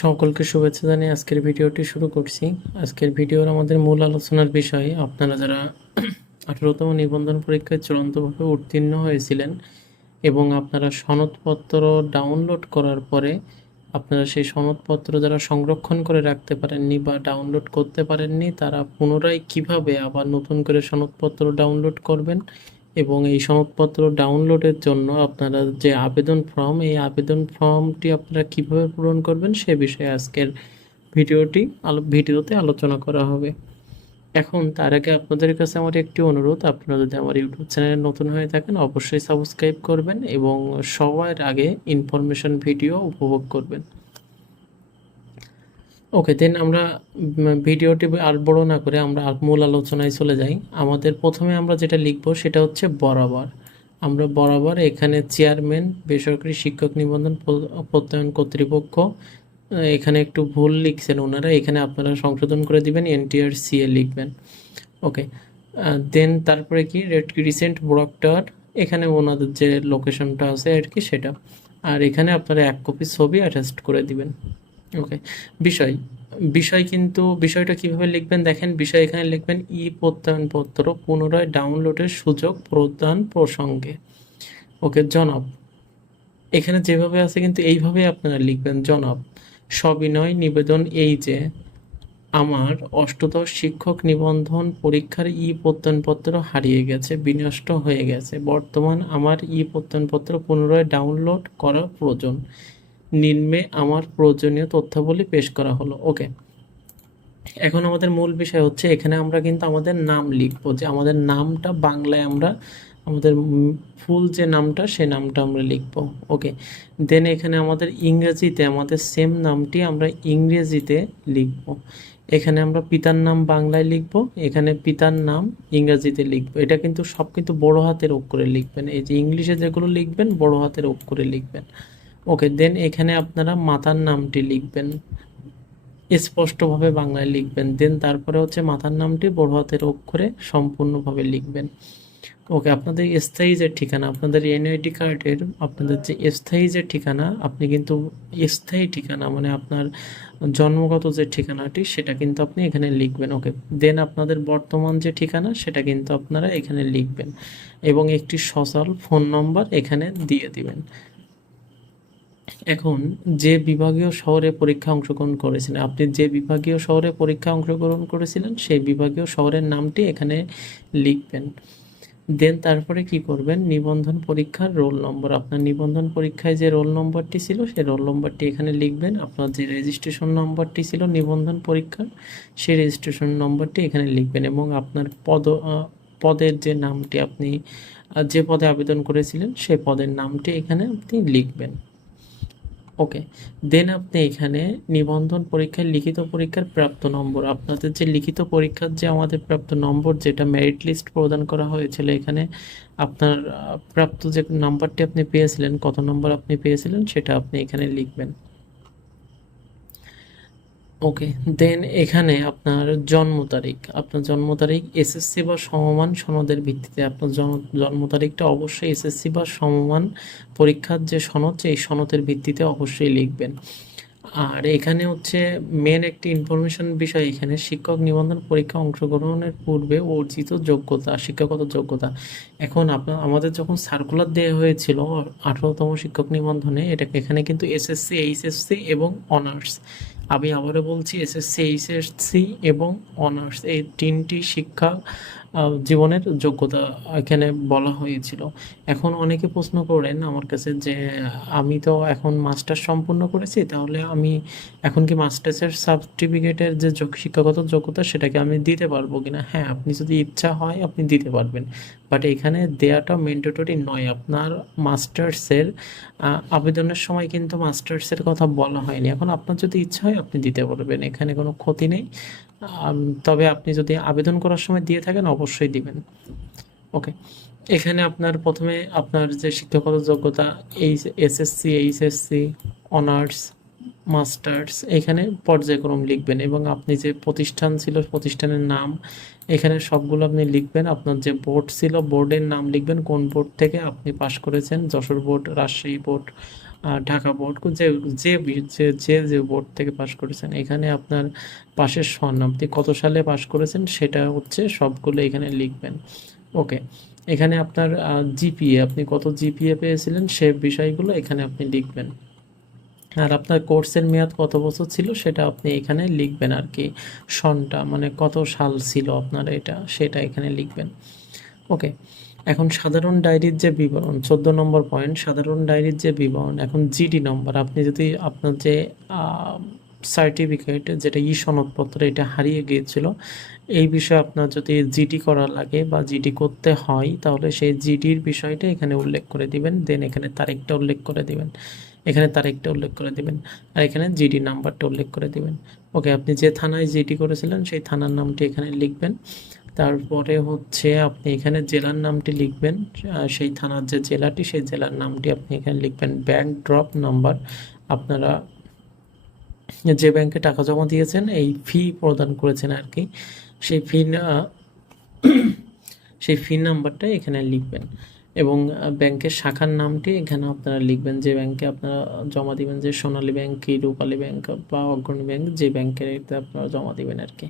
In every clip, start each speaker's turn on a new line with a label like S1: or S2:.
S1: সকলকে শুভেচ্ছা জানিয়ে আজকের ভিডিওটি শুরু করছি। আজকের ভিডিওর আমাদের মূল আলোচনার বিষয়, আপনারা যারা আঠারোতম নিবন্ধন পরীক্ষায় চূড়ান্তভাবে উত্তীর্ণ হয়েছিলেন এবং আপনারা সনদপত্র ডাউনলোড করার পরে আপনারা সেই সনদপত্র যারা সংরক্ষণ করে রাখতে পারেননি বা ডাউনলোড করতে পারেননি, তারা পুনরায় কীভাবে আবার নতুন করে সনদপত্র ডাউনলোড করবেন এবং এই সনদপত্র ডাউনলোডের জন্য আপনারা যে আবেদন ফর্ম এই আবেদন ফর্মটি আপনারা কীভাবে পূরণ করবেন সে বিষয়ে আজকের ভিডিওটি আলো, ভিডিওতে আলোচনা করা হবে। এখন তার আগে আপনাদের কাছে আমার একটি অনুরোধ, আপনারা যদি আমার ইউটিউব চ্যানেলে নতুন হয়ে থাকেন, অবশ্যই সাবস্ক্রাইব করবেন এবং সবার আগে ইনফরমেশন ভিডিও উপভোগ করবেন। ওকে দেন আমরা ভিডিওটি আর বড় না করে আমরা মূল আলোচনায় চলে যাই। আমাদের প্রথমে আমরা যেটা লিখব সেটা হচ্ছে বরাবর। আমরা বরাবর এখানে চেয়ারম্যান বেসরকারি শিক্ষক নিবন্ধন প্রত্যয়ন কর্তৃপক্ষ এখানে একটু ভুল লিখছেন ওনারা, এখানে আপনারা সংশোধন করে দিবেন এনটিআর সিএ লিখবেন। ওকে দেন তারপরে কি? রেড রিসেন্ট ব্রকটার এখানে ওনাদের যে লোকেশনটা আছে আর কি সেটা। আর এখানে আপনারা এক কপি ছবি অ্যাটাচড করে দিবেন। ওকে বিষয় বিষয় কিন্তু, বিষয়টা কীভাবে লিখবেন দেখেন, বিষয় এখানে লিখবেন ই প্রত্যয়নপত্র পুনরায় ডাউনলোডের সুযোগ প্রদান প্রসঙ্গে। ওকে জনাব। এখানে যেভাবে আছে কিন্তু এইভাবে আপনারা লিখবেন, জনাব। সবিনয় নিবেদন এই যে, আমার অষ্টদশ শিক্ষক নিবন্ধন পরীক্ষার ই প্রত্যয়নপত্র হারিয়ে গেছে, বিনষ্ট হয়ে গেছে। বর্তমান আমার ই প্রত্যয়নপত্র পুনরায় ডাউনলোড করা প্রয়োজন। নিম্নে আমার প্রয়োজনীয় তথ্যাবলী পেশ করা হলো। ওকে এখন আমাদের মূল বিষয় হচ্ছে, এখানে আমরা কিন্তু আমাদের নাম লিখব যে আমাদের নামটা বাংলায় আমরা, আমাদের ফুল যে নামটা, সে নামটা আমরা লিখব। ওকে দেন এখানে আমাদের ইংরেজিতে, আমাদের সেম নামটি আমরা ইংরেজিতে লিখব। এখানে আমরা পিতার নাম বাংলায় লিখব, এখানে পিতার নাম ইংরেজিতে লিখব। এটা কিন্তু সব কিন্তু বড় হাতের অক্ষরে লিখবেন। এই যে ইংলিশে যেগুলো লিখবেন, বড় হাতের অক্ষরে লিখবেন। ওকে দেন এখানে আপনারা মাতার নামটি লিখবেন, স্পষ্টভাবে বাংলায় লিখবেন দেন তারপরে হচ্ছে মাতার নামটি বড় হাতের অক্ষরে সম্পূর্ণভাবে লিখবেন। ওকে আপনাদের স্থায়ী যে ঠিকানা, আপনাদের এনআইডি কার্ডের আপনাদের যে স্থায়ী যে ঠিকানা, আপনি কিন্তু স্থায়ী ঠিকানা মানে আপনার জন্মগত যে ঠিকানাটি, সেটা কিন্তু আপনি এখানে লিখবেন। ওকে দেন আপনাদের বর্তমান যে ঠিকানা, সেটা কিন্তু আপনারা এখানে লিখবেন এবং একটি সচল ফোন নম্বর এখানে দিয়ে দিবেন। এখন যে বিভাগীয় শহরে পরীক্ষা অংশগ্রহণ করেছিলেন, আপনি যে বিভাগীয় শহরে পরীক্ষা অংশগ্রহণ করেছিলেন, সেই বিভাগীয় শহরের নামটি এখানে লিখবেন। দেন তারপরে কি করবেন? নিবন্ধন পরীক্ষার রোল নম্বর, আপনার নিবন্ধন পরীক্ষায় যে রোল নম্বরটি ছিল, সেই রোল নম্বরটি এখানে লিখবেন। আপনার যে রেজিস্ট্রেশন নম্বরটি ছিল নিবন্ধন পরীক্ষার, সেই রেজিস্ট্রেশন নম্বরটি এখানে লিখবেন এবং আপনার পদ পদের যে নামটি আপনি যে পদে আবেদন করেছিলেন, সেই পদের নামটি এখানে আপনি লিখবেন। ওকে দেন আপনি এখানে নিবন্ধন পরীক্ষায় লিখিত পরীক্ষার প্রাপ্ত নম্বর। আপনাদের যে লিখিত পরীক্ষার যে আমাদের প্রাপ্ত নম্বর, যেটা মেরিট লিস্ট প্রদান করা হয়েছিল এখানে, আপনার প্রাপ্ত যে নাম্বারটি আপনি পেয়েছিলেন, কত নম্বর আপনি পেয়েছিলেন, সেটা আপনি এখানে লিখবেন। ওকে দেন এখানে আপনার জন্ম তারিখ। আপনার জন্ম তারিখ এসএসসি বা সমমান সনদের ভিত্তিতে আপনার জন- জন্ম তারিখটা অবশ্যই এসএসসি বা সমমান পরীক্ষার যে সনদ এই সনদের ভিত্তিতে অবশ্যই লিখবেন। আর এখানে হচ্ছে মেন একটি ইনফরমেশন বিষয় এখানে, শিক্ষক নিবন্ধন পরীক্ষা অংশগ্রহণের পূর্বে অর্জিত যোগ্যতা, শিক্ষাগত যোগ্যতা। এখন আপনার, আমাদের যখন সার্কুলার দেওয়া হয়েছিল আঠারোতম শিক্ষক নিবন্ধনে, এটাকে এখানে কিন্তু এসএসসি এইচএসসি এবং অনার্স আমি আবারও বলছি এসএসসি এইচএসসি এবং অনার্স। এই তিনটি শিক্ষা জীবনের যোগ্যতা এখানে বলা হয়েছিল। এখন অনেকে প্রশ্ন করেন আমার কাছে যে, আমি তো এখন মাস্টার সম্পূর্ণ করেছি, তাহলে আমি এখন কি মাস্টার্সের সার্টিফিকেটের যে শিক্ষাগত যোগ্যতা, সেটাকে আমি দিতে পারব কিনা? হ্যাঁ আপনি যদি ইচ্ছা হয়, আপনি দিতে পারবেন। বাট এখানে দেয়াটা ম্যান্ডেটরি নয়। আপনার মাস্টার্সের আবেদনের সময় কিন্তু মাস্টার্সের কথা বলা হয়নি। এখন আপনার যদি ইচ্ছা হয়, আপনি দিতে পারবেন। এখানে কোনো ক্ষতি নেই। তবে আপনি যদি আবেদন করার সময় দিয়ে থাকেন, অবশ্যই দিবেন। ওকে। এখানে আপনার প্রথমে আপনার যে শিক্ষাগত যোগ্যতা এই এসএসসি, এইচএসসি, অনার্স, মাস্টার্স, এখানে পর্যায়ক্রম লিখবেন এবং আপনি যে প্রতিষ্ঠান ছিল, প্রতিষ্ঠানের নাম, এখানে সবগুলো আপনি লিখবেন। আপনার যে বোর্ড ছিল, বোর্ডের নাম লিখবেন, কোন বোর্ড থেকে আপনি পাশ করেছেন, Jessore board, Rajshahi board Dhaka board যে যে যে যে বোর্ড থেকে পাশ করেছেন, এখানে আপনার পাশের সন আপনি কত সালে পাশ করেছেন সেটা হচ্ছে সবগুলো এখানে লিখবেন। ওকে, এখানে আপনার জিপিএ, আপনি কত জিপিএ পেয়েছিলেন সে বিষয়গুলো এখানে আপনি লিখবেন। আর আপনার কোর্সের মেয়াদ কত বছর ছিল সেটা আপনি এখানে লিখবেন আর কি সনটা মানে কত সাল ছিল আপনার এটা সেটা এখানে লিখবেন। ওকে এখন সাধারণ ডায়েরির যে বিবরণ, চোদ্দ নম্বর পয়েন্ট, সাধারণ ডায়েরির যে বিবরণ, এখন জিডি নম্বর, আপনি যদি আপনার যে সার্টিফিকেট যেটা ই সনদপত্র, এটা হারিয়ে গিয়েছিল, এই বিষয়ে আপনার যদি জিডি করা লাগে বা জিডি করতে হয়, তাহলে সেই জিডির বিষয়টা এখানে উল্লেখ করে দিবেন, দেন এখানে তারিখটা উল্লেখ করে দিবেন, এখানে তারিখটা উল্লেখ করে দিবেন, আর এখানে জিডি নাম্বারটা উল্লেখ করে দিবেন। ওকে, আপনি যে থানায় জিডি করেছিলেন, সেই থানার নামটি এখানে লিখবেন। তারপরে হচ্ছে আপনি এখানে জেলার নামটি লিখবেন সেই থানার যে জেলাটি, সেই জেলার নামটি আপনি এখানে লিখবেন। ব্যাংক ড্রপ নাম্বার, আপনারা যে ব্যাংকে টাকা জমা দিয়েছেন, এই ফি প্রদান করেছেন আর কি, সেই ফি সেই ফি নাম্বারটা এখানে লিখবেন। এবং ব্যাংকের শাখার নামটি এখানে আপনারা লিখবেন, যে ব্যাংকে আপনারা জমা দিবেন, যে সোনালী ব্যাংক, কি রূপালী ব্যাংক বা অগ্রণী ব্যাংক, যে ব্যাংকের আপনারা জমা দিবেন আর কি।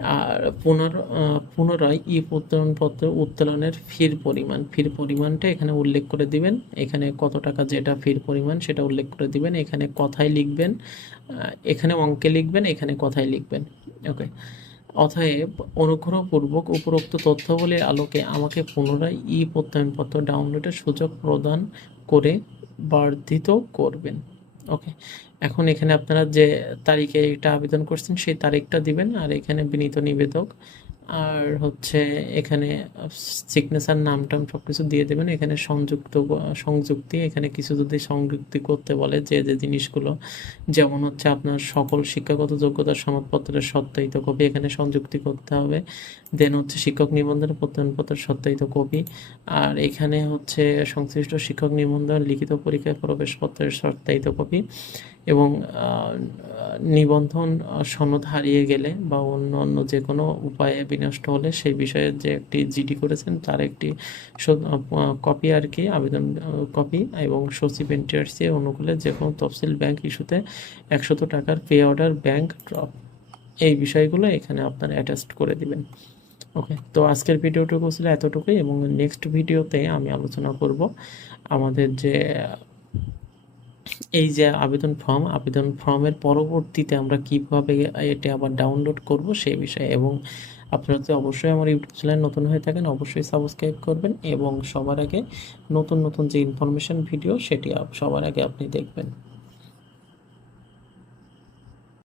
S1: আর পুনর পুনরায় ই উত্তোলনপত্র উত্তোলনের ফির পরিমাণ। ফির পরিমাণটা এখানে উল্লেখ করে দিবেন। এখানে কত টাকা যেটা ফির পরিমাণ সেটা উল্লেখ করে দিবেন। এখানে কথায় লিখবেন এখানে অঙ্কে লিখবেন, এখানে কথায় লিখবেন। ওকে। অতএব অনুগ্রহপূর্বক উপরোক্ত তথ্যাবলীর আলোকে আমাকে পুনরায় ই প্রত্যয়নপত্র ডাউনলোডের সুযোগ প্রদান করে বর্ধিত করবেন। ওকে এখন এখানে আপনারা যে তারিখে এটা আবেদন করছেন, সেই তারিখটা দিবেন আর এখানে বিনীত নিবেদক আর হচ্ছে এখানে সিগনেচার নাম টাম সব কিছু দিয়ে দেবেন। এখানে সংযুক্ত, সংযুক্তি, এখানে কিছু যদি সংযুক্তি করতে বলে যে যে জিনিসগুলো, যেমন হচ্ছে আপনার সকল শিক্ষাগত যোগ্যতার সনদপত্রের সত্যায়িত কপি এখানে সংযুক্তি করতে হবে। দেন হচ্ছে শিক্ষক নিবন্ধনের প্রত্যয়নপত্রের সত্যায়িত কপি। আর এখানে হচ্ছে সংশ্লিষ্ট শিক্ষক নিবন্ধন, লিখিত পরীক্ষায় প্রবেশপত্রের সত্যায়িত কপি। এবং নিবন্ধন সনদ হারিয়ে গেলে বা অন্য অন্য যে কোনো উপায়ে বিনষ্ট হলে সেই বিষয়ে যে একটি জিডি করেছেন, তার একটি কপি আর কি, আবেদন কপি এবং সচিব এনটিআরসি অনুকূলে যে কোনো তফসিল ব্যাংক ইস্যুতে একশত টাকার পে অর্ডার ব্যাংক ড্রপ। এই বিষয়গুলো এখানে আপনারা অ্যাটাস্ট করে দিবেন। ওকে, তো আজকের ভিডিওটুকু ছিল এতটুকুই এবং নেক্সট ভিডিওতে আমি আলোচনা করব আমাদের যে এই যে আবেদন ফর্ম আবেদন ফর্মের পরবর্তীতে আমরা কীভাবে এটা আবার ডাউনলোড করব সে বিষয়ে এবং আপনারা যদি অবশ্যই আমার ইউটিউব চ্যানেল নতুন হয়ে থাকেন, অবশ্যই সাবস্ক্রাইব করবেন এবং সবার আগে নতুন নতুন যে ইনফরমেশান ভিডিও সেটি সবার আগে আপনি দেখবেন।